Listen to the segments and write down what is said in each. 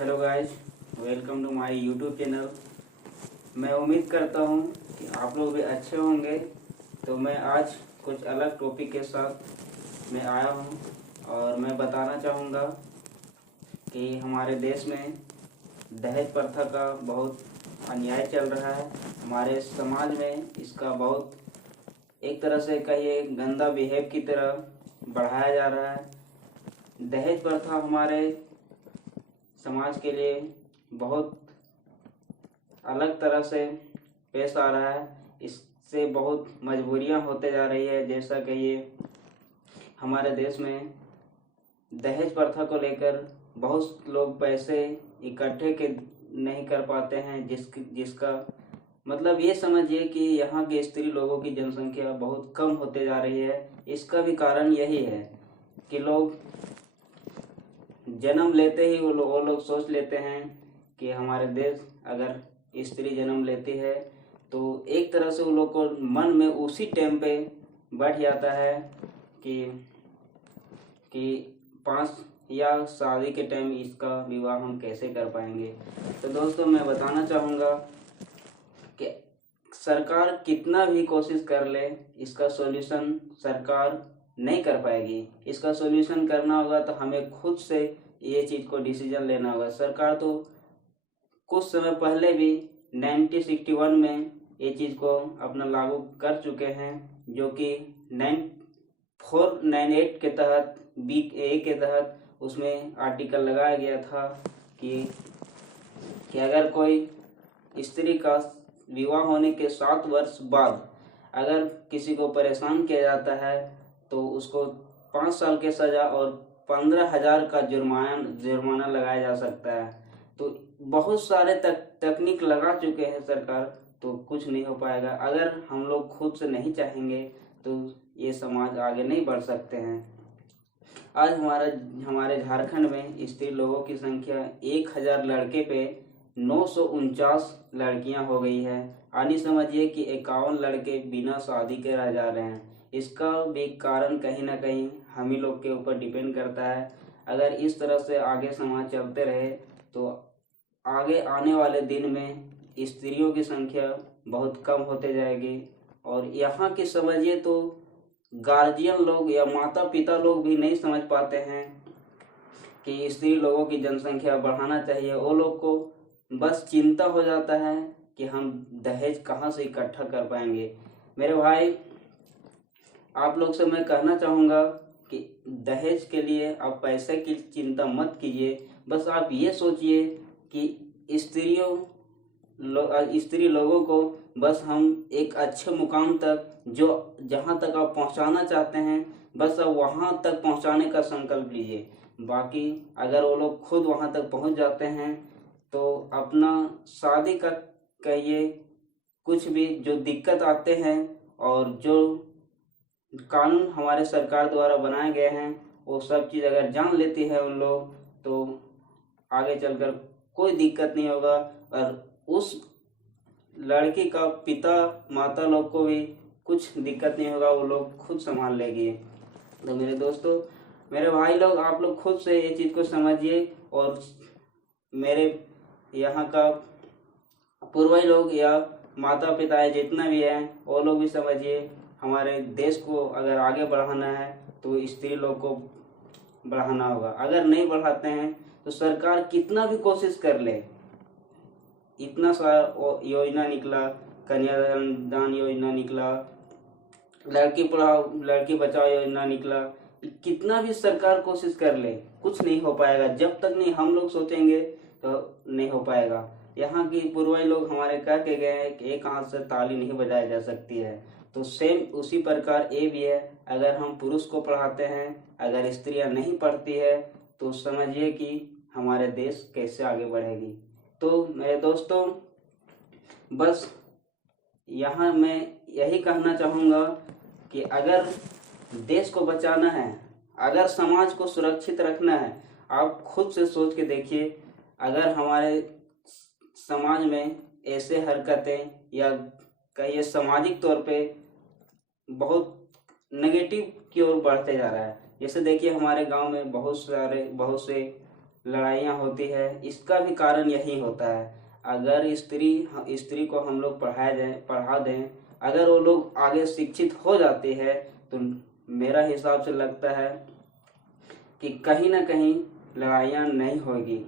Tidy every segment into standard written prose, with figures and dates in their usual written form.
Hello guys, welcome to my YouTube channel. मैं उम्मीद करता हूँ कि आप लोग भी अच्छे होंगे। तो मैं आज कुछ अलग टॉपिक के साथ मैं आया हूँ और मैं बताना चाहूँगा कि हमारे देश में दहेज प्रथा का बहुत अन्याय चल रहा है। हमारे समाज में इसका बहुत एक तरह से कहिए गंदा बिहेव की तरह बढ़ाया जा रहा है। दहेज प्रथा हमारे समाज के लिए बहुत अलग तरह से पेश आ रहा है। इससे बहुत मजबूरियां होते जा रही है। जैसा कि ये हमारे देश में दहेज प्रथा को लेकर बहुत लोग पैसे इकट्ठे के नहीं कर पाते हैं, जिसका मतलब ये समझिए कि यहाँ के स्त्री लोगों की जनसंख्या बहुत कम होते जा रही है। इसका भी कारण यही है कि लोग जन्म लेते ही वो लोग सोच लेते हैं कि हमारे देश अगर स्त्री जन्म लेती है तो एक तरह से वो लोग को मन में उसी टाइम पे बैठ जाता है कि 5 या शादी के टाइम इसका विवाह हम कैसे कर पाएंगे। तो दोस्तों, मैं बताना चाहूँगा कि सरकार कितना भी कोशिश कर ले, इसका सॉल्यूशन सरकार नहीं कर पाएगी। इसका सॉल्यूशन करना होगा तो हमें खुद से ये चीज़ को डिसीजन लेना होगा। सरकार तो कुछ समय पहले भी 1961 में ये चीज़ को अपना लागू कर चुके हैं, जो कि 9498 के तहत BA के तहत उसमें आर्टिकल लगाया गया था कि अगर कोई स्त्री का विवाह होने के 7 वर्ष बाद अगर किसी को परेशान किया जाता है तो उसको 5 साल की सज़ा और 15,000 का जुर्माना लगाया जा सकता है। तो बहुत सारे तकनीक लगा चुके हैं सरकार, तो कुछ नहीं हो पाएगा। अगर हम लोग खुद से नहीं चाहेंगे तो ये समाज आगे नहीं बढ़ सकते हैं। आज हमारे झारखंड में स्त्री लोगों की संख्या 1000 लड़के पे 949 लड़कियां हो गई है। यानी समझिए कि 51 लड़के बिना शादी के रह जा रहे हैं। इसका भी कारण कहीं ना कहीं हम ही लोग के ऊपर डिपेंड करता है। अगर इस तरह से आगे समाज चलते रहे तो आगे आने वाले दिन में स्त्रियों की संख्या बहुत कम होते जाएगी। और यहाँ की समझिए तो गार्जियन लोग या माता पिता लोग भी नहीं समझ पाते हैं कि स्त्री लोगों की जनसंख्या बढ़ाना चाहिए। वो लोग को बस चिंता हो जाता है कि हम दहेज कहाँ से इकट्ठा कर पाएंगे। मेरे भाई, आप लोग से मैं कहना चाहूँगा कि दहेज के लिए आप पैसे की चिंता मत कीजिए। बस आप ये सोचिए कि स्त्री लोगों को बस हम एक अच्छे मुकाम तक, जो जहाँ तक आप पहुँचाना चाहते हैं, बस आप वहाँ तक पहुँचाने का संकल्प लीजिए। बाकी अगर वो लोग खुद वहाँ तक पहुँच जाते हैं तो अपना शादी का कहिए कुछ भी जो दिक्कत आते हैं और जो कानून हमारे सरकार द्वारा बनाए गए हैं वो सब चीज़ अगर जान लेती है उन लोग, तो आगे चलकर कोई दिक्कत नहीं होगा और उस लड़की का पिता माता लोग को भी कुछ दिक्कत नहीं होगा, वो लोग खुद संभाल लेगी। तो मेरे दोस्तों, मेरे भाई लोग, आप लोग खुद से ये चीज़ को समझिए और मेरे यहाँ का पूर्वज लोग या माता पिता जितना भी हैं वो लोग भी समझिए। हमारे देश को अगर आगे बढ़ाना है तो स्त्री लोग को बढ़ाना होगा। अगर नहीं बढ़ाते हैं तो सरकार कितना भी कोशिश कर ले, इतना सारा योजना निकला, कन्यादान योजना निकला, लड़की पढ़ाओ लड़की बचाओ योजना निकला, कितना भी सरकार कोशिश कर ले कुछ नहीं हो पाएगा। जब तक नहीं हम लोग सोचेंगे तो नहीं हो पाएगा। यहाँ की पूर्वज लोग हमारे कह के गए हैं कि एक हाथ से ताली नहीं बजाई जा सकती है। तो सेम उसी प्रकार ये भी है। अगर हम पुरुष को पढ़ाते हैं, अगर स्त्रियां नहीं पढ़ती है तो समझिए कि हमारे देश कैसे आगे बढ़ेगी। तो मेरे दोस्तों, बस यहाँ मैं यही कहना चाहूँगा कि अगर देश को बचाना है, अगर समाज को सुरक्षित रखना है, आप खुद से सोच के देखिए। अगर हमारे समाज में ऐसे हरकतें या कहिए सामाजिक तौर पे बहुत नेगेटिव की ओर बढ़ते जा रहा है। जैसे देखिए हमारे गांव में बहुत से लड़ाइयाँ होती है, इसका भी कारण यही होता है। अगर स्त्री को हम लोग पढ़ा दें, अगर वो लोग आगे शिक्षित हो जाती है, तो मेरा हिसाब से लगता है कि कहीं ना कहीं लड़ाइयाँ नहीं होगी।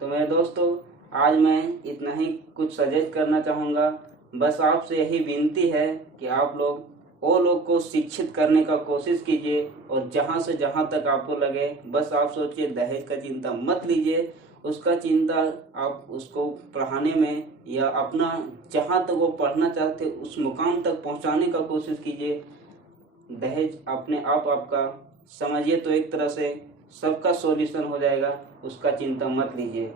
तो मेरे दोस्तों, आज मैं इतना ही कुछ सजेस्ट करना चाहूँगा। बस आपसे यही विनती है कि आप लोग वो लोग को शिक्षित करने का कोशिश कीजिए, और जहाँ से जहाँ तक आपको लगे, बस आप सोचिए, दहेज का चिंता मत लीजिए। उसका चिंता आप उसको पढ़ाने में, या अपना जहाँ तक वो पढ़ना चाहते उस मुकाम तक पहुँचाने का कोशिश कीजिए। दहेज अपने आप आपका समझिए तो एक तरह से सबका सॉल्यूशन हो जाएगा, उसका चिंता मत लीजिए।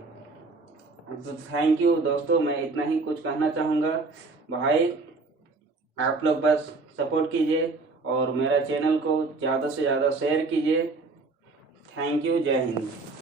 तो थैंक यू दोस्तों, मैं इतना ही कुछ कहना चाहूँगा। भाई, आप लोग बस सपोर्ट कीजिए और मेरा चैनल को ज़्यादा से ज़्यादा शेयर कीजिए। Thank you. जय हिंद।